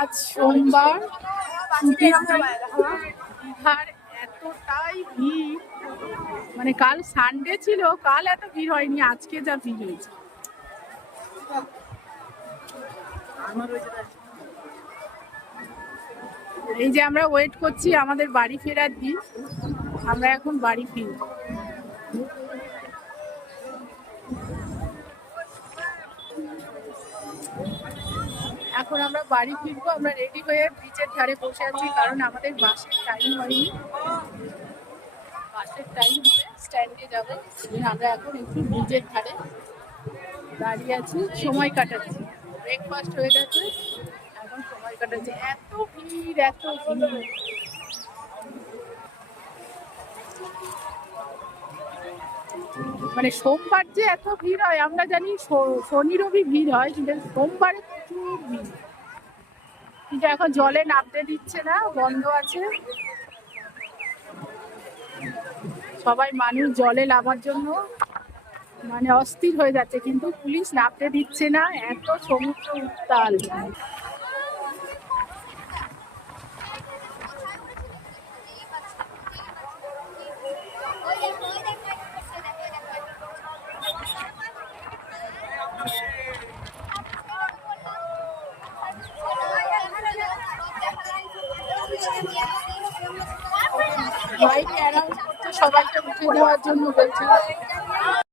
আজ সোমবার, ছুটির দিন। দীঘার এতটাই ভিড়, মানে কাল সানডে ছিল, কাল এত ভিড় হয়নি, আজকে যা ভিড় হয়েছে। এই যে আমরা ওয়েট করছি আমাদের বাড়ি ফেরার দিন, আমরা এখন বাড়ি ফিরব। এখন আমরা বাড়ি ফিরবো, আমরা রেডি হয়ে ব্রিজের ধারে বসে আছি, কারণ আমাদের বাসের টাইম হয়নি। বাসের টাইম হলে স্ট্যান্ডে যাবো, আমরা এখন একটু ব্রিজের ধারে দাঁড়িয়ে আছি, সময় কাটাচ্ছি। ব্রেকফাস্ট হয়ে গেছে, এখন সময় কাটাচ্ছি। এত ভিড়, এত ভিড়। মানে সোমবার যে এত ভিড় হয় আমরা জানি, শনি রবি ভিড় হয়, কিন্তু সোমবারে প্রচুর ভিড়। কিন্তু এখন জলে নামতে দিচ্ছে না, বন্ধ আছে। সবাই মানুষ জলে নামার জন্য মানে অস্থির হয়ে যাচ্ছে, কিন্তু পুলিশ নামতে দিচ্ছে না, এত সমুদ্র উত্তাল। বাইক অ্যারাউন্ড করতে সবাইকে উঠে দেওয়ার জন্য বলছে।